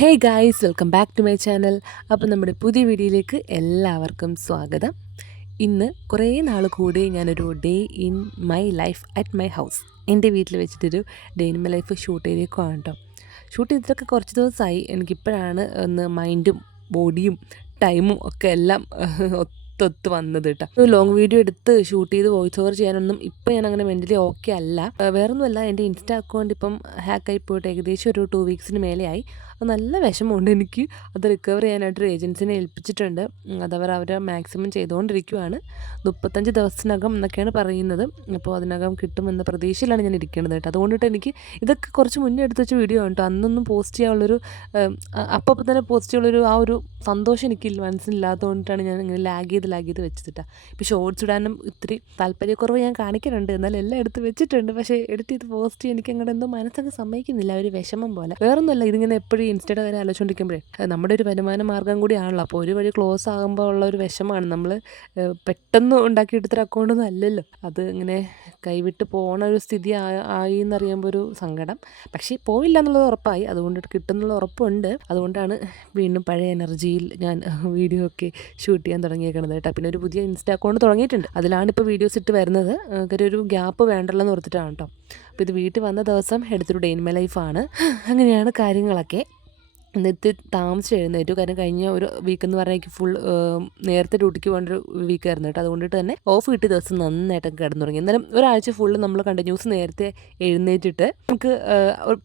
Hey guys, welcome back to my channel. അപ്പോൾ നമ്മുടെ പുതിയ വീഡിയോയിലേക്ക് എല്ലാവർക്കും സ്വാഗതം. ഇന്ന് കുറേ നാൾ കൂടി ഞാനൊരു day in my life at my house, എൻ്റെ വീട്ടിൽ വെച്ചിട്ടൊരു day in my life shoot ചെയ്തേക്കുവാണ് കേട്ടോ. ഷൂട്ട് ചെയ്തിട്ടൊക്കെ കുറച്ച് ദിവസമായി. എനിക്കിപ്പോഴാണ് ഒന്ന് മൈൻഡും ബോഡിയും ടൈമും ഒക്കെ എല്ലാം ഒത്തൊത്ത് വന്നത് കേട്ടോ. ഒരു ലോങ് വീഡിയോ എടുത്ത് ഷൂട്ട് ചെയ്ത് വോയിസ് ഓവർ ചെയ്യാനൊന്നും ഇപ്പം ഞാൻ അങ്ങനെ മെൻ്റലി ഓക്കെ അല്ല. വേറൊന്നുമല്ല, എൻ്റെ ഇൻസ്റ്റ അക്കൗണ്ട് ഇപ്പം ഹാക്കായി പോയിട്ട് ഏകദേശം ഒരു 2 വീക്സിന് മേലെയായി. അത് നല്ല വിഷമമുണ്ട് എനിക്ക്. അത് റിക്കവർ ചെയ്യാനായിട്ടൊരു ഏജൻസിനെ ഏൽപ്പിച്ചിട്ടുണ്ട്. അതവർ മാക്സിമം ചെയ്തുകൊണ്ടിരിക്കുകയാണ്. 35 ദിവസത്തിനകം എന്നൊക്കെയാണ് പറയുന്നത്. അപ്പോൾ അതിനകം കിട്ടുമെന്ന പ്രതീക്ഷയിലാണ് ഞാൻ ഇരിക്കുന്നത് കേട്ടോ. അതുകൊണ്ടിട്ട് എനിക്ക് ഇതൊക്കെ കുറച്ച് മുന്നേ എടുത്ത് വെച്ച വീഡിയോ ആണ് കേട്ടോ. അന്നൊന്നും പോസ്റ്റ് ചെയ്യാനുള്ളൊരു അപ്പം തന്നെ പോസ്റ്റ് ചെയ്യാനുള്ളൊരു ആ ഒരു സന്തോഷം എനിക്ക് മനസ്സിലില്ലാത്തതുകൊണ്ടിട്ടാണ് ഞാൻ ഇങ്ങനെ ലാഗ് ചെയ്ത് വെച്ചിട്ടാ. ഇപ്പോൾ ഷോർട്സ് ഇടാനും ഇത്തിരി താല്പര്യക്കുറവ് ഞാൻ കാണിക്കുന്നുണ്ട്. എന്നാലും എല്ലാം എടുത്ത് വെച്ചിട്ടുണ്ട്. പക്ഷേ എടുത്ത് ഇത് പോസ്റ്റ് ചെയ്യാൻ എനിക്ക് അങ്ങനെ എന്തോ മനസ്സൊക്കെ സമ്മതിക്കുന്നില്ല, ഒരു വിഷമം പോലെ. വേറൊന്നുമല്ല, ഇതിങ്ങനെ എപ്പോഴും ഇൻസ്റ്റയുടെ കാര്യം ആലോചിച്ചുകൊണ്ടിരിക്കുമ്പോഴേ നമ്മുടെ ഒരു വരുമാന മാർഗ്ഗം കൂടിയാണല്ലോ. അപ്പോൾ ഒരു വഴി ക്ലോസ് ആകുമ്പോൾ ഉള്ള ഒരു വിഷമമാണ്. നമ്മൾ പെട്ടെന്ന് ഉണ്ടാക്കിയെടുത്തൊരു അക്കൗണ്ടൊന്നും അല്ലല്ലോ. അത് ഇങ്ങനെ കൈവിട്ട് പോകണ ഒരു സ്ഥിതി ആയി എന്നറിയുമ്പോൾ ഒരു സങ്കടം. പക്ഷേ പോയില്ല എന്നുള്ളത് ഉറപ്പായി. അതുകൊണ്ട് കിട്ടുന്നുള്ള ഉറപ്പുണ്ട്. അതുകൊണ്ടാണ് വീണ്ടും പഴയ എനർജിയിൽ ഞാൻ വീഡിയോ ഒക്കെ ഷൂട്ട് ചെയ്യാൻ തുടങ്ങിയേക്കണത് കേട്ടോ. പിന്നെ ഒരു പുതിയ ഇൻസ്റ്റ അക്കൗണ്ട് തുടങ്ങിയിട്ടുണ്ട്. അതിലാണ് ഇപ്പോൾ വീഡിയോസ് ഇട്ട് വരുന്നത്. ഒരു ഗ്യാപ്പ് വേണ്ടല്ലോ എന്ന് ഓർത്തിട്ടാണ് കേട്ടോ. അപ്പോൾ ഇത് വീട്ടിൽ വന്ന ദിവസം എടുത്തൊരു ഡേ ഇൻ മൈ ലൈഫാണ്. അങ്ങനെയാണ് കാര്യങ്ങളൊക്കെ. എന്നിട്ട് താമസിച്ച് എഴുന്നേറ്റു. കാരണം കഴിഞ്ഞ ഒരു വീക്ക് എന്ന് പറഞ്ഞാൽ എനിക്ക് ഫുൾ നേരത്തെ ഡ്യൂട്ടിക്ക് പോകേണ്ട ഒരു വീക്കായിരുന്നു കേട്ടോ. അതുകൊണ്ടിട്ട് തന്നെ ഓഫ് കിട്ടിയ ദിവസം നന്നായിട്ടൊക്കെ കിടന്നു തുടങ്ങി. എന്നാലും ഒരാഴ്ച ഫുള്ള് നമ്മൾ കണ്ടിന്യൂസ് നേരത്തെ എഴുന്നേറ്റിട്ട് നമുക്ക്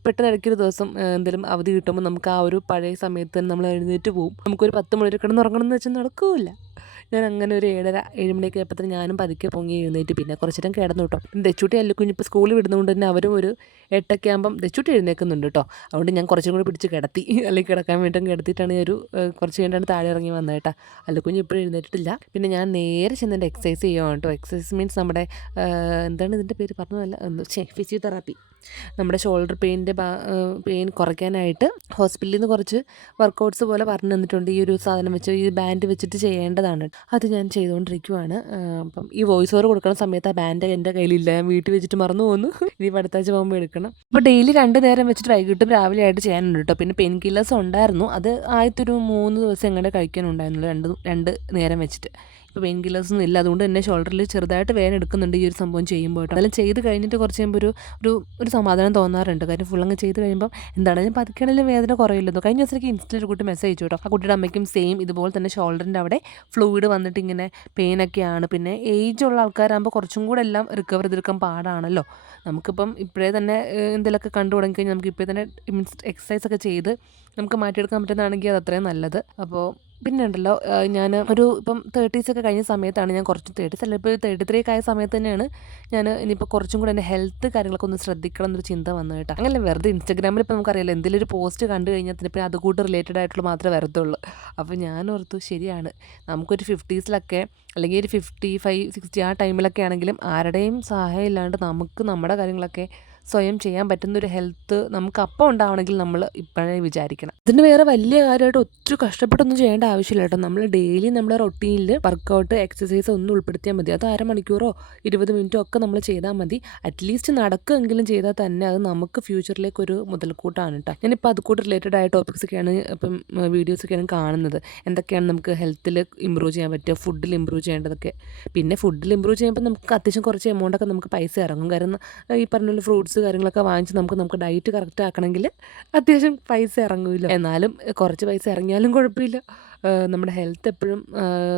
പെട്ടെന്ന് ഇടയ്ക്കൊരു ദിവസം എന്തെങ്കിലും അവധി കിട്ടുമ്പോൾ നമുക്ക് ആ ഒരു പഴയ സമയത്ത് തന്നെ നമ്മൾ എഴുന്നേറ്റ് പോകും. നമുക്കൊരു 10 മണി വരെ കിടന്നുറങ്ങണം എന്ന് വെച്ചാൽ നടക്കില്ല. ഞാൻ അങ്ങനെ ഒരു 7 മണിയൊക്കെ ആയപ്പോൾ ഞാനും പതുക്കെ പൊങ്ങി എഴുന്നേറ്റ് പിന്നെ കുറച്ച് നേരം കിടന്നു കേട്ടോ. ദച്ചൂട്ടി അല്ലുക്കുഞ്ഞ് ഇപ്പോൾ സ്കൂളിൽ വിടുന്നതുകൊണ്ട് തന്നെ അവരും ഒരു 8 ആകുമ്പം ദച്ചൂട്ടി എഴുന്നേൽക്കുന്നുണ്ട് കേട്ടോ. അതുകൊണ്ട് ഞാൻ കുറച്ചും കൂടി പിടിച്ച് കിടത്തി, അല്ലെങ്കിൽ കിടക്കാൻ വേണ്ടിയിട്ടും കിടത്തിയിട്ടാണ് ഒരു കുറച്ച് കഴിഞ്ഞാണ് താഴെ ഇറങ്ങി വന്നത് കേട്ടോ. അല്ലുക്കുഞ്ഞ് ഇപ്പോഴും എഴുന്നേറ്റിട്ടില്ല. പിന്നെ ഞാൻ നേരെ ചെന്നിട്ട് എക്സസൈസ് ചെയ്യുവാണ് കേട്ടോ. എക്സസൈസ് മീൻസ് നമ്മുടെ എന്താണ് ഇതിൻ്റെ പേര് പറഞ്ഞതല്ല, ഫിസിയോതെറാപ്പി. നമ്മുടെ ഷോൾഡർ പെയിൻ കുറയ്ക്കാനായിട്ട് ഹോസ്പിറ്റലിൽ നിന്ന് കുറച്ച് വർക്കൗട്ട്സ് പോലെ പറഞ്ഞു തന്നിട്ടുണ്ട്. ഈ ഒരു സാധനം വെച്ച്, ഈ ബാൻഡ് വെച്ചിട്ട് ചെയ്യേണ്ടതാണ്. അത് ഞാൻ ചെയ്തുകൊണ്ടിരിക്കുവാണ്. അപ്പം ഈ വോയിസ് ഓവർ കൊടുക്കുന്ന സമയത്ത് ആ ബാൻഡ് എൻ്റെ കയ്യിലില്ല. ഞാൻ വീട്ടിൽ വെച്ചിട്ട് മറന്നു പോകുന്നു. ഇനി അടുത്താഴ്ച പോകുമ്പോൾ എടുക്കണം. അപ്പോൾ ഡെയിലി 2 നേരം വെച്ചിട്ട് വൈകിട്ടും രാവിലെ ആയിട്ട് ചെയ്യാനുണ്ട് കേട്ടോ. പിന്നെ പെയിൻ കില്ലേഴ്സ് ഉണ്ടായിരുന്നു. അത് ആദ്യത്തെ 3 ദിവസം എങ്ങനെ കഴിക്കാനുണ്ടായിരുന്നുള്ളൂ, 2 നേരം വെച്ചിട്ട്. ഇപ്പോൾ പെയിൻ കില്ലേഴ്സൊന്നും ഇല്ല. അതുകൊണ്ട് തന്നെ ഷോൾഡറിൽ ചെറുതായിട്ട് വേദന എടുക്കുന്നുണ്ട് ഈ ഒരു സംഭവം ചെയ്യുമ്പോൾ കേട്ടോ. അതെല്ലാം ചെയ്ത് കഴിഞ്ഞിട്ട് കുറച്ച് കഴിയുമ്പോൾ ഒരു സമാധാനം തോന്നാറുണ്ട്. കാര്യം ഫുള്ളങ്ങ് ചെയ്ത് കഴിയുമ്പോൾ എന്താണ്, ഞാൻ പതുക്കണേലും വേദന കുറയില്ലെന്നോ. കഴിഞ്ഞ ദിവസം എനിക്ക് ഇൻസ്റ്റയിൽ ഒരു കുട്ടി മെസ്സേജ് അയച്ചു കേട്ടോ. ആ കുട്ടിയുടെ അമ്മയ്ക്കും സെയിം ഇതുപോലെ തന്നെ ഷോൾഡറിൻ്റെ അവിടെ ഫ്ലൂയിഡ് വന്നിട്ട് ഇങ്ങനെ പെയിനൊക്കെയാണ്. പിന്നെ ഏജ് ഉള്ള ആൾക്കാരാകുമ്പോൾ കുറച്ചും കൂടെ എല്ലാം റിക്കവർ ചെയ്തെടുക്കാൻ പാടാണല്ലോ. നമുക്കിപ്പം ഇപ്പോഴേ തന്നെ എന്തെങ്കിലുമൊക്കെ കണ്ടു തുടങ്ങിക്കഴിഞ്ഞാൽ നമുക്ക് ഇപ്പോഴേ തന്നെ എക്സസൈസ് ഒക്കെ ചെയ്ത് നമുക്ക് മാറ്റിയെടുക്കാൻ പറ്റുന്നതാണെങ്കിൽ അത് അത്രയും നല്ലത്. അപ്പോൾ പിന്നെ ഉണ്ടല്ലോ, ഞാൻ ഇപ്പം 30s ഒക്കെ കഴിഞ്ഞ സമയത്താണ് ഞാൻ കുറച്ച് 30s അല്ല, ഇപ്പോൾ 33 ആയ സമയത്ത് തന്നെയാണ് ഞാൻ ഇനിയിപ്പോൾ കുറച്ചും കൂടെ എൻ്റെ ഹെൽത്ത് കാര്യങ്ങളൊക്കെ ഒന്ന് ശ്രദ്ധിക്കണം എന്നൊരു ചിന്ത വന്നു കേട്ടോ. അങ്ങനെ വെറുതെ ഇൻസ്റ്റാഗ്രാമിൽ ഇപ്പോൾ നമുക്കറിയാലോ, എന്തെങ്കിലും ഒരു പോസ്റ്റ് കണ്ടു കഴിഞ്ഞാൽ തന്നെ പിന്നെ അതുകൂട്ട് റിലേറ്റഡ് ആയിട്ടുള്ള മാത്രമേ വരത്തുള്ളൂ. അപ്പോൾ ഞാൻ ഓർത്തു ശരിയാണ്, നമുക്കൊരു 50s അല്ലെങ്കിൽ ഒരു 55, 60 ആ ടൈമിലൊക്കെ ആണെങ്കിലും ആരുടെയും സഹായം ഇല്ലാണ്ട് നമുക്ക് നമ്മുടെ കാര്യങ്ങളൊക്കെ സ്വയം ചെയ്യാൻ പറ്റുന്നൊരു ഹെൽത്ത് നമുക്ക് അപ്പം ഉണ്ടാവണമെങ്കിൽ നമ്മൾ ഇപ്പോഴേ വിചാരിക്കണം. ഇതിന് വേറെ വലിയ കാര്യമായിട്ട് ഒത്തിരി കഷ്ടപ്പെട്ടൊന്നും ചെയ്യേണ്ട ആവശ്യമില്ല കേട്ടോ. നമ്മൾ ഡെയിലി നമ്മുടെ റൊട്ടീനിൽ വർക്കൗട്ട് എക്സസൈസ് ഒന്നും ഉൾപ്പെടുത്തിയാൽ മതി. അത് 1/2 മണിക്കൂറോ 20 മിനിറ്റോ ഒക്കെ നമ്മൾ ചെയ്താൽ മതി. അറ്റ്ലീസ്റ്റ് നടക്കുമെങ്കിലും ചെയ്താൽ തന്നെ അത് നമുക്ക് ഫ്യൂച്ചറിലേക്കൊരു മുതൽക്കൂട്ടാണ് കേട്ടോ. ഞാനിപ്പോൾ അതുകൂട്ട് റിലേറ്റഡ് ആയ ടോപ്പിക്സൊക്കെയാണ് ഇപ്പം വീഡിയോസൊക്കെയാണ് കാണുന്നത്. എന്തൊക്കെയാണ് നമുക്ക് ഹെൽത്തിൽ ഇമ്പ്രൂവ് ചെയ്യാൻ പറ്റുക, ഫുഡിൽ ഇമ്പ്രൂവ് ചെയ്യേണ്ടതൊക്കെ. പിന്നെ ഫുഡിൽ ഇമ്പ്രൂവ് ചെയ്യുമ്പോൾ നമുക്ക് അത്യാവശ്യം കുറച്ച് എമൗണ്ടൊക്കെ നമുക്ക് പൈസ ഇറങ്ങും. കാരണം ഈ പറഞ്ഞ ഫ്രൂട്ട്സ് കാര്യങ്ങളൊക്കെ വാങ്ങിച്ച് നമുക്ക് ഡയറ്റ് കറക്റ്റ് ആക്കണമെങ്കിൽ അത്യാവശ്യം പൈസ ഇറങ്ങില്ല. എന്നാലും കുറച്ച് പൈസ ഇറങ്ങിയാലും കുഴപ്പമില്ല. നമ്മുടെ ഹെൽത്ത് എപ്പോഴും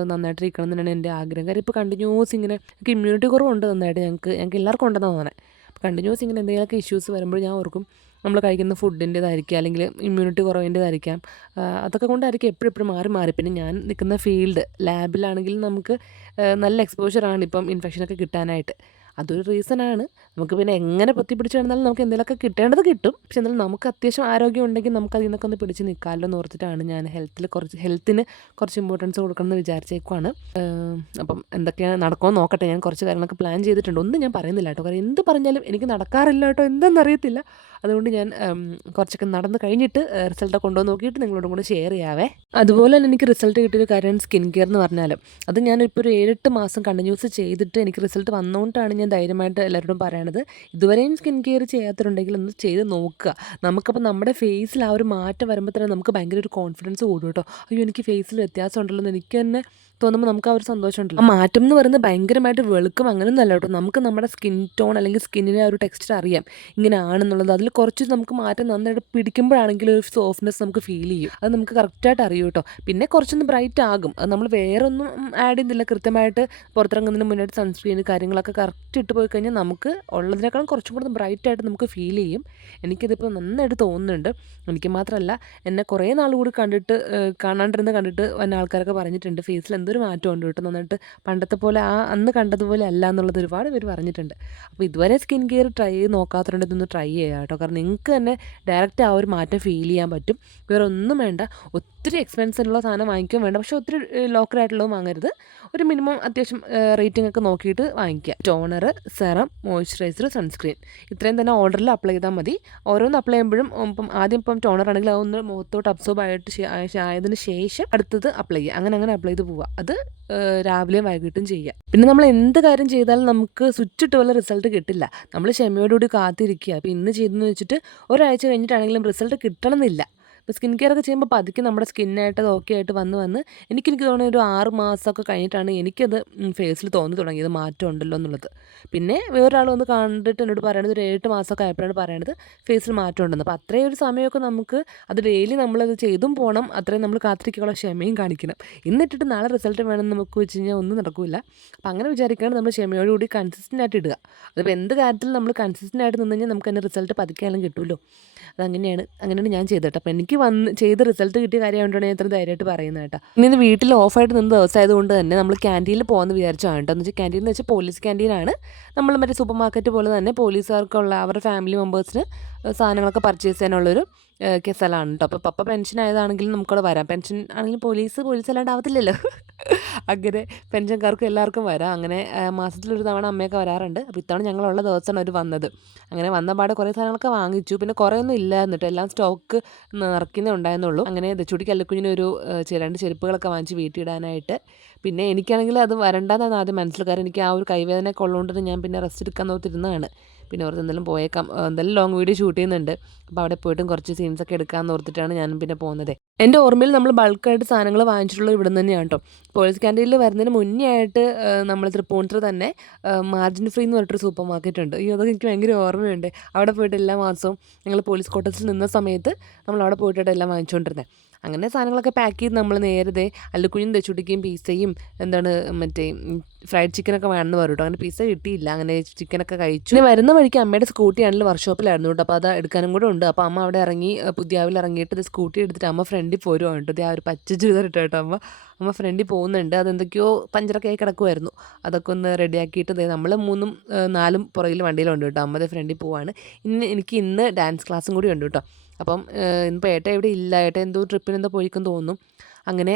നന്നായിട്ടിരിക്കണം തന്നെയാണ് എൻ്റെ ആഗ്രഹം. കാര്യം ഇപ്പോൾ കണ്ടിന്യൂസ് ഇങ്ങനെ ഇമ്മ്യൂണിറ്റി കുറവുണ്ട് നന്നായിട്ട്. ഞങ്ങൾക്ക് എല്ലാവർക്കും ഉണ്ടെന്ന് തോന്നണേ. അപ്പോൾ കണ്ടിന്യൂസ് ഇങ്ങനെ എന്തെങ്കിലുമൊക്കെ ഇഷ്യൂസ് വരുമ്പോൾ ഞാൻ ഓർക്കും നമ്മൾ കഴിക്കുന്ന ഫുഡിൻ്റേതായിരിക്കാം, അല്ലെങ്കിൽ ഇമ്മ്യൂണിറ്റി കുറവിൻ്റേതായിരിക്കാം. അതൊക്കെ കൊണ്ടായിരിക്കും എപ്പോഴും മാറി. പിന്നെ ഞാൻ നിൽക്കുന്ന ഫീൽഡ് ലാബിലാണെങ്കിൽ നമുക്ക് നല്ല എക്സ്പോഷറാണ് ഇപ്പം ഇൻഫെക്ഷനൊക്കെ കിട്ടാനായിട്ട്. അതൊരു റീസണാണ്. നമുക്ക് പിന്നെ എങ്ങനെ പൊത്തിപ്പിടിച്ച് കിടന്നാലും നമുക്ക് എന്തെങ്കിലുമൊക്കെ കിട്ടേണ്ടത് കിട്ടും. പക്ഷെ എന്നാലും നമുക്ക് അത്യാവശ്യം ആരോഗ്യം ഉണ്ടെങ്കിൽ നമുക്ക് അതിൽ നിന്നൊക്കെ ഒന്ന് പിടിച്ച് നിൽക്കാമല്ലോ എന്ന് ഓർത്തിട്ടാണ് ഞാൻ ഹെൽത്തിന് കുറച്ച് ഇമ്പോർട്ടൻസ് കൊടുക്കണം എന്ന് വിചാരിച്ചേക്കുവാണ്. അപ്പം എന്തൊക്കെയാണ് നടക്കുമെന്ന് നോക്കട്ടെ. ഞാൻ കുറച്ച് കാര്യങ്ങളൊക്കെ പ്ലാൻ ചെയ്തിട്ടുണ്ട്. ഒന്നും ഞാൻ പറയുന്നില്ല കേട്ടോ. കാരണം എന്ത് പറഞ്ഞാലും എനിക്ക് നടക്കാറില്ല കേട്ടോ. എന്താണെന്നറിയത്തില്ല. അതുകൊണ്ട് ഞാൻ കുറച്ചൊക്കെ നടന്ന് കഴിഞ്ഞിട്ട് റിസൾട്ട് കൊണ്ടുവന്ന് നോക്കിയിട്ട് നിങ്ങളോടും കൂടെ ഷെയർ ചെയ്യാവേ. അതുപോലെ തന്നെ എനിക്ക് റിസൾട്ട് കിട്ടിയൊരു കാര്യമാണ് സ്കിൻ കെയർ എന്ന് പറഞ്ഞാൽ. അത് ഞാനിപ്പോൾ ഒരു 7-8 മാസം കണ്ടിന്യൂസ് ചെയ്തിട്ട് എനിക്ക് റിസൾട്ട് വന്നുകൊണ്ടാണ് ഞാൻ ധൈര്യമായിട്ട് എല്ലാവരോടും പറയണത്. ഇതുവരെയും സ്കിൻ കെയർ ചെയ്യാത്തവരുണ്ടെങ്കിൽ ഒന്ന് ചെയ്ത് നോക്കുക. നമുക്കപ്പോൾ നമ്മുടെ ഫേസിൽ ആ ഒരു മാറ്റം വരുമ്പോൾ തന്നെ നമുക്ക് ഭയങ്കര ഒരു കോൺഫിഡൻസ് കൂടും കേട്ടോ. അയ്യോ, എനിക്ക് ഫേസിൽ വ്യത്യാസം ഉണ്ടല്ലോ എന്ന് എനിക്ക് തന്നെ തോന്നുമ്പോൾ നമുക്ക് ആ ഒരു സന്തോഷം ഉണ്ടല്ലോ. ആ മാറ്റം എന്ന് പറയുന്നത് ഭയങ്കരമായിട്ട് വെളുക്കും അങ്ങനെയൊന്നും അല്ല കേട്ടോ. നമുക്ക് നമ്മുടെ സ്കിൻ ടോൺ അല്ലെങ്കിൽ സ്കിന്നിനെ ആ ഒരു ടെക്സ്ചർ അറിയാം ഇങ്ങനെ ആണെന്നുള്ളത്. അതിൽ കുറച്ച് നമുക്ക് മാറ്റം നന്നായിട്ട് പിടിക്കുമ്പോഴാണെങ്കിൽ ഒരു സോഫ്റ്റ്നെസ് നമുക്ക് ഫീൽ ചെയ്യും. അത് നമുക്ക് കറക്റ്റായിട്ട് അറിയും കേട്ടോ. പിന്നെ കുറച്ചൊന്ന് ബ്രൈറ്റ് ആകും. അത് നമ്മൾ വേറെ ഒന്നും ആഡ് ചെയ്യുന്നില്ല. കൃത്യമായിട്ട് പുറത്തിറങ്ങുന്നതിന് മുന്നായിട്ട് സൺസ്ക്രീൻ കാര്യങ്ങളൊക്കെ കറക്റ്റ് ഇട്ട് പോയി കഴിഞ്ഞാൽ നമുക്ക് ഉള്ളതിനേക്കാളും കുറച്ചും കൂടെ ബ്രൈറ്റ് ആയിട്ട് നമുക്ക് ഫീൽ ചെയ്യും. എനിക്കിതിപ്പോൾ നന്നായിട്ട് തോന്നുന്നുണ്ട്. എനിക്ക് മാത്രമല്ല, എന്നെ കുറേ നാൾ കൂടി കണ്ടിട്ട് വന്ന ആൾക്കാരൊക്കെ പറഞ്ഞിട്ടുണ്ട് ഫേസിൽ എന്തൊരു മാറ്റമുണ്ട് കേട്ടോ, നന്നായിട്ട് പണ്ടത്തെ പോലെ അന്ന് കണ്ടതുപോലെ അല്ല എന്നുള്ളത് ഒരുപാട് പേര് പറഞ്ഞിട്ടുണ്ട്. അപ്പോൾ ഇതുവരെ സ്കിൻ കെയർ ട്രൈ ചെയ്ത് നോക്കാത്തതുകൊണ്ട് ഇതൊന്ന് ട്രൈ ചെയ്യുക കേട്ടോ. കാരണം നിങ്ങൾക്ക് തന്നെ ഡയറക്റ്റ് ആ ഒരു മാറ്റം ഫീൽ ചെയ്യാൻ പറ്റും. വേറെ ഒന്നും വേണ്ട. ഒത്തിരി എക്സ്പെൻസീവുള്ള സാധനം വാങ്ങിക്കുകയും വേണ്ട, പക്ഷേ ഒത്തിരി ലോക്കലായിട്ടുള്ളതും വാങ്ങരുത്. ഒരു മിനിമം അത്യാവശ്യം റേറ്റിംഗ് ഒക്കെ നോക്കിയിട്ട് വാങ്ങിക്കുക. ടോണർ, സെറം, മോയ്സ്ചറൈസർ, സൺസ്ക്രീൻ ഇത്രയും തന്നെ ഓർഡറിൽ അപ്ലൈ ചെയ്താൽ മതി. ഓരോന്ന് അപ്ലൈ ചെയ്യുമ്പോഴും ആദ്യം ടോണർ ആണെങ്കിൽ അതൊന്ന് മുഖത്തോട്ട് അബ്സോർബ് ആയതിന് ശേഷം അടുത്തത് അപ്ലൈ ചെയ്യുക. അങ്ങനെ അപ്ലൈ ചെയ്ത് പോവുക. അത് രാവിലെയും വൈകിട്ടും ചെയ്യുക. പിന്നെ നമ്മൾ എന്ത് കാര്യം ചെയ്താലും നമുക്ക് സ്വിച്ചിട്ട് പോലെ റിസൾട്ട് കിട്ടില്ല. നമ്മൾ ക്ഷമയോടുകൂടി കാത്തിരിക്കുക. അപ്പോൾ ഇന്ന് ചെയ്തെന്ന് വെച്ചിട്ട് ഒരാഴ്ച കഴിഞ്ഞിട്ടാണെങ്കിലും റിസൾട്ട് കിട്ടണമെന്നില്ല. ഇപ്പോൾ സ്കിൻ കെയർ ഒക്കെ ചെയ്യുമ്പോൾ പതുക്കെ നമ്മുടെ സ്കിന്നായിട്ട് അത് ഓക്കെ ആയിട്ട് വന്ന് എനിക്ക് തോന്നുന്നത് ഒരു 6 മാസമൊക്കെ കഴിഞ്ഞിട്ടാണ് എനിക്കത് ഫേസിൽ തോന്നി തുടങ്ങിയത് മാറ്റം ഉണ്ടല്ലോ എന്നുള്ളത്. പിന്നെ വേറൊരാൾ വന്ന് കണ്ടിട്ട് എന്നോട് പറയണത് ഒരു 7 മാസമൊക്കെ ആയപ്പോഴാണ് പറയണത് ഫേസിൽ മാറ്റം ഉണ്ടെന്ന്. അപ്പോൾ അത്രയും ഒരു സമയമൊക്കെ നമുക്ക് അത് ഡെയിലി നമ്മളത് ചെയ്തും പോകണം. അത്രയും നമ്മൾ കാത്തിരിക്കാനുള്ള ക്ഷമയും കാണിക്കണം. ഇന്നിട്ടിട്ട് നാളെ റിസൾട്ട് വേണമെന്ന് നമുക്ക് വെച്ച് കഴിഞ്ഞാൽ ഒന്നും നടക്കില്ല. അപ്പോൾ അങ്ങനെ വിചാരിക്കുകയാണ് നമ്മൾ ക്ഷമയോടുകൂടി കൺസിസ്റ്റൻ്റ് ആയിട്ട് ഇടുക. അതിപ്പോൾ എന്ത് കാര്യത്തിൽ നമ്മൾ കൺസിസ്റ്റൻ്റ് ആയിട്ട് നിന്ന് കഴിഞ്ഞാൽ നമുക്ക് അതിൻ്റെ റിസൾട്ട് പതുക്കെയാലും കിട്ടുമല്ലോ. അങ്ങനെയാണ് ഞാൻ ചെയ്തത്. അപ്പോൾ എനിക്ക് ചെയ്ത് റിസൾട്ട് കിട്ടിയ കാര്യമായതുകൊണ്ടാണ് ഞാൻ ഇത്ര ധൈര്യമായിട്ട് പറയുന്നത് കേട്ടോ. ഇന്ന് വീട്ടിൽ ഓഫായിട്ട് നിന്ന് ദിവസമായതുകൊണ്ട് തന്നെ നമ്മൾ ക്യാൻറ്റീനിൽ പോകുമെന്ന് വിചാരിച്ചാണ് കേട്ടോ. എന്ന് വെച്ചാൽ ക്യാൻറ്റീൻ എന്ന് വെച്ചാൽ പോലീസ് ക്യാൻറ്റീനാണ്. നമ്മൾ മറ്റേ സൂപ്പർ മാർക്കറ്റ് പോലെ തന്നെ പോലീസുകാർക്കുള്ള അവരുടെ ഫാമിലി മെമ്പേഴ്സിന് സാധനങ്ങളൊക്കെ പർച്ചേസ് ചെയ്യാനുള്ളൊരു സ്ഥലമാണ് കേട്ടോ. അപ്പോൾ പപ്പ പെൻഷൻ ആയതാണെങ്കിലും നമുക്കവിടെ വരാം. പെൻഷൻ ആണെങ്കിലും പോലീസ് അല്ലാണ്ട് ആവത്തില്ലല്ലോ. അങ്ങനെ പെൻഷൻകാർക്കും എല്ലാവർക്കും വരാം. അങ്ങനെ മാസത്തിലൊരു തവണ അമ്മയൊക്കെ വരാറുണ്ട്. അപ്പോൾ ഇത്തവണ ഞങ്ങളുള്ള ദിവസമാണ് അവർ വന്നത്. അങ്ങനെ വന്ന പാടെ കുറേ സാധനങ്ങളൊക്കെ വാങ്ങിച്ചു. പിന്നെ കുറേയൊന്നും ഇല്ലായിരുന്നു കേട്ടോ. എല്ലാം സ്റ്റോക്ക് നിറയ്ക്കുന്നേ ഉണ്ടായിരുന്നുള്ളൂ. അങ്ങനെ ദച്ചുടിക്ക് അല്ലുക്കുഞ്ഞിനൊരു 2 ചെരുപ്പുകളൊക്കെ വാങ്ങിച്ച് വീട്ടിലിടാനായിട്ട്. പിന്നെ എനിക്കാണെങ്കിൽ അത് വരണ്ടെന്നാണ് ആദ്യം മനസ്സിൽ. കാരണം എനിക്ക് ആ ഒരു കൈവേദനയൊക്കെ ഉള്ളതുകൊണ്ട് ഞാൻ പിന്നെ റെസ്റ്റ് എടുക്കാൻ ഓർത്തിരുന്നതാണ്. പിന്നെ ഓർത്ത് എന്തെങ്കിലും പോയേക്കാം, എന്തായാലും ലോങ് വീഡിയോ ഷൂട്ട് ചെയ്യുന്നുണ്ട്. അപ്പോൾ അവിടെ പോയിട്ടും കുറച്ച് സീൻസൊക്കെ എടുക്കാമെന്ന് ഓർത്തിട്ടാണ് ഞാൻ പിന്നെ പോകുന്നത്. എൻ്റെ ഓർമ്മയിൽ നമ്മൾ ബൾക്കായിട്ട് സാധനങ്ങൾ വാങ്ങിച്ചിട്ടുള്ളത് ഇവിടെ നിന്ന് തന്നെയാണ് കേട്ടോ. പോലീസ് ക്യാൻറ്റീനിൽ വരുന്നതിന് മുന്നേ ആയിട്ട് നമ്മൾ തൃപ്പൂണിത്തുറ തന്നെ മാർജിൻ ഫ്രീ എന്ന് പറഞ്ഞിട്ടൊരു സൂപ്പർ മാർക്കറ്റ് ഉണ്ട്. അതൊക്കെ എനിക്ക് ഭയങ്കര ഓർമ്മയുണ്ട്. അവിടെ പോയിട്ട് എല്ലാ മാസവും ഞങ്ങൾ പോലീസ് ക്വാർട്ടേഴ്സിൽ നിന്ന സമയത്ത് നമ്മൾ അവിടെ പോയിട്ടാണ് എല്ലാം വാങ്ങിച്ചുകൊണ്ടിരുന്നത്. അങ്ങനെ സാധനങ്ങളൊക്കെ പാക്ക് ചെയ്ത് നമ്മൾ നേരത്തെ അല്ലുക്കുഞ്ഞും ദച്ചുടിക്കും പിസയും മറ്റേ ഫ്രൈഡ് ചിക്കനൊക്കെ വേണമെന്ന് പറഞ്ഞു കേട്ടോ. അങ്ങനെ പിസ കിട്ടിയില്ല. അങ്ങനെ ചിക്കനൊക്കെ കഴിച്ചു. പിന്നെ വരുന്ന വഴിക്ക് അമ്മയുടെ സ്കൂട്ടി ആണെങ്കിൽ വർക്ക്ഷോപ്പിലായിരുന്നു കേട്ടോ. അപ്പോൾ അത് എടുക്കാനും കൂടെ ഉണ്ട്. അപ്പോൾ അമ്മ അവിടെ ഇറങ്ങി പുതിയാവിൽ ഇറങ്ങിയിട്ട് ഇത് സ്കൂട്ടി എടുത്തിട്ട് അമ്മ ഫ്രണ്ടിൽ പോരുവാണ് കേട്ടോ. ആ ഒരു പച്ച ചുരിദാർ ഇട്ടോ കേട്ടോ അമ്മ ഫ്രണ്ടിൽ പോകുന്നുണ്ട്. അതെന്തൊക്കെയോ പഞ്ചറൊക്കെ ആയി കിടക്കുമായിരുന്നു. അതൊക്കെ ഒന്ന് റെഡിയാക്കിയിട്ട് നമ്മൾ 3-4 പുറകിൽ വണ്ടിയിലുണ്ട് കേട്ടോ. അമ്മയുടെ ഫ്രണ്ടിൽ പോവാണ്. എനിക്ക് ഇന്ന് ഡാൻസ് ക്ലാസ്സും കൂടി ഉണ്ട് കേട്ടോ. അപ്പം ഇന്നിപ്പോൾ ഏട്ട ഇവിടെ ഇല്ല. ഏട്ട എന്തോ ട്രിപ്പിനെന്തോ പോയിക്കെന്ന് തോന്നുന്നു. അങ്ങനെ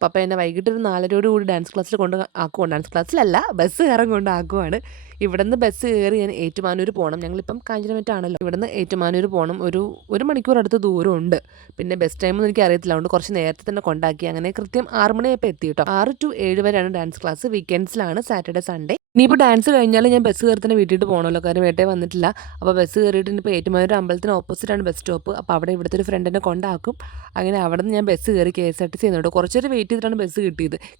പപ്പ എന്നെ വൈകിട്ട് ഒരു 4:30 കൂടി ഡാൻസ് ക്ലാസ്സിൽ ആക്കുവാണ്. ഡാൻസ് ക്ലാസ്സിലല്ല, ബസ് കയറാൻ ആക്കുവാണ്. ഇവിടെ നിന്ന് ബസ് കയറി ഞാൻ ഏറ്റുമാനൂർ പോകണം. ഞങ്ങളിപ്പം കാഞ്ഞിരമറ്റാണല്ലോ. ഇവിടെ നിന്ന് ഏറ്റുമാനൂർ പോകണം. ഒരു മണിക്കൂർ അടുത്ത് ദൂരമുണ്ട്. പിന്നെ ബസ് ടൈമൊന്നും എനിക്ക് അറിയത്തില്ല. അതുകൊണ്ട് കുറച്ച് നേരത്തെ തന്നെ കൊണ്ടാക്കി. അങ്ങനെ കൃത്യം 6 മണിയായപ്പോൾ എത്തി കേട്ടോ. 6 to 7 വരെയാണ് ഡാൻസ് ക്ലാസ്. വീക്കെൻഡ്സിലാണ്, സാറ്റർഡേ സൺഡേ. ഇനിയിപ്പോൾ ഡാൻസ് കഴിഞ്ഞാൽ ഞാൻ ബസ് കയറി തന്നെ വീട്ടിൽ പോകണമല്ലോ. കാര്യം വേട്ടേ വന്നിട്ടില്ല. അപ്പോൾ ബസ് കയറിയിട്ട് ഇപ്പോൾ ഏറ്റുമാനൂർ അമ്പലത്തിന് ഓപ്പോസിറ്റാണ് ബസ് സ്റ്റോപ്പ്. അപ്പോൾ അവിടെ ഇവിടുത്തെ ഒരു ഫ്രണ്ടിനെ കൊണ്ടാക്കും. അങ്ങനെ അവിടെ നിന്ന് ഞാൻ ബസ് കയറി KSRTC ചെയ്യുന്നുണ്ട്. കുറച്ചൊരു വെയിറ്റ് ചെയ്തിട്ടാണ് ബസ്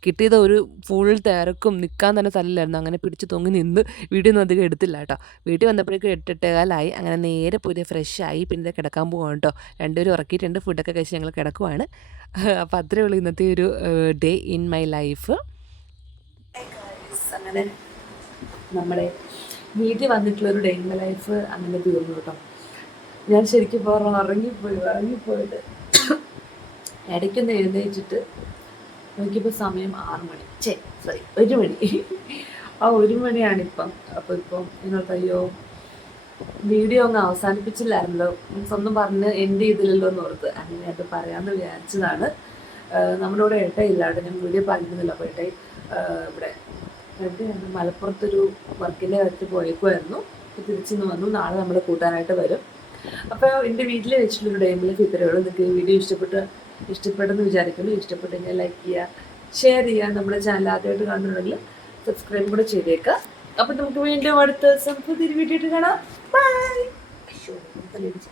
കിട്ടിയത്. ഒരു ഫുൾ തിരക്കും നിൽക്കാൻ തന്നെ സ്ഥലമില്ലായിരുന്നു. അങ്ങനെ പിടിച്ച് തൊങ്ങി നിന്ന് വീഡിയോ ഒന്നും അധികം എടുത്തില്ല കേട്ടോ. വീട്ടിൽ വന്നപ്പോഴേക്കും 8-8:15 അങ്ങനെ നേരെ പുതിയ ഫ്രഷായി പിന്നെ കിടക്കാൻ പോവാണ് കേട്ടോ. രണ്ടുപേരും ഉറക്കിയിട്ടുണ്ട്. ഫുഡൊക്കെ കഴിച്ച് ഞങ്ങൾ കിടക്കുവാണ്. അപ്പോൾ അത്രയേ ഉള്ളൂ ഇന്നത്തെ ഒരു ഡേ ഇൻ മൈ ലൈഫ്. അങ്ങനെ നമ്മുടെ വീട്ടിൽ വന്നിട്ടുള്ളൊരു ഡേ ഇൻ മൈ ലൈഫ് അങ്ങനെ തീർന്നു കേട്ടോ. ഞാൻ ശരിക്കും ഉറങ്ങിപ്പോയിട്ട് ഇടയ്ക്കൊന്ന് എഴുന്നേച്ചിട്ട് നോക്കിയപ്പോൾ സമയം 6 മണി 1 മണി. ആ 1 മണിയാണിപ്പം. അപ്പോൾ ഇപ്പം നിങ്ങൾക്ക് അയ്യോ വീഡിയോ അങ്ങ് അവസാനിപ്പിച്ചില്ലായിരുന്നല്ലോ, സ്വന്തം പറഞ്ഞ് എൻ്റെ ഇതിലല്ലോ എന്ന് ഓർത്ത് അങ്ങനെ അത് പറയാമെന്ന് വിചാരിച്ചതാണ്. നമ്മുടെ ഇവിടെ ഏട്ടയില്ലാണ്ട് ഞാൻ വീഡിയോ പറഞ്ഞിരുന്നില്ല. അപ്പോൾ ഏട്ടയി ഇവിടെ മലപ്പുറത്തൊരു വർക്കിൻ്റെ കാര്യത്തിൽ പോയേക്കുമായിരുന്നു. തിരിച്ചിന്ന് വന്നു. നാളെ നമ്മൾ കൂട്ടാനായിട്ട് വരും. അപ്പോൾ എൻ്റെ വീട്ടിൽ വെച്ചിട്ടുള്ള ഡേയിലെ ഫിഗറുകൾ നിങ്ങൾക്ക് ഈ വീഡിയോ ഇഷ്ടപ്പെട്ടെന്ന് വിചാരിക്കുന്നു. ഇഷ്ടപ്പെട്ട് കഴിഞ്ഞാൽ ലൈക്ക് ചെയ്യുക, ഷെയർ ചെയ്യുക. നമ്മുടെ ചാനൽ ആദ്യമായിട്ട് കാണുന്നുണ്ടെങ്കിൽ സബ്സ്ക്രൈബ് കൂടെ ചെയ്തേക്കുക. അപ്പം നമുക്ക് വീണ്ടും അടുത്ത ദിവസം പുതിയൊരു വീഡിയോ കാണാം. ബൈ.